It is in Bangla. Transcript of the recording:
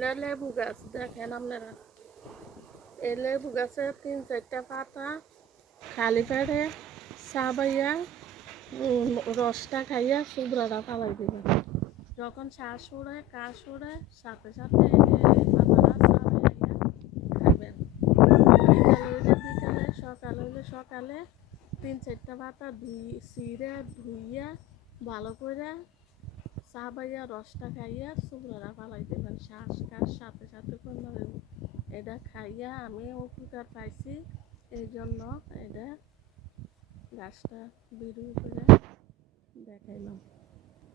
এটা লেবু গাছ দেখেন আপনারা। এই লেবু গাছে 3-4টা পাতা খালি পেটে চাবাইয়া রসটা খাইয়া শুভ্রটা ফালাই দিবেন। যখন শ্বাস উড়ে কাশ উড়ে সাথে সাথে এই পাতাটা চাবাইয়া খাবেন। বিকাল হইলে বিকালে, সকাল হইলে সকালে 3-4টা পাতা চিড়ে ধুইয়া ভালো করে চাবাইয়া রসটা খাইয়া শুভ্রটা ফালাই দেবেন। শ্বাস কাশ সাথে সাথে কমে যাবে। এটা খাইয়া আমি উপকার পাইছি, এই জন্য এটা গাছটা ভিডিও করে দেখাইলাম।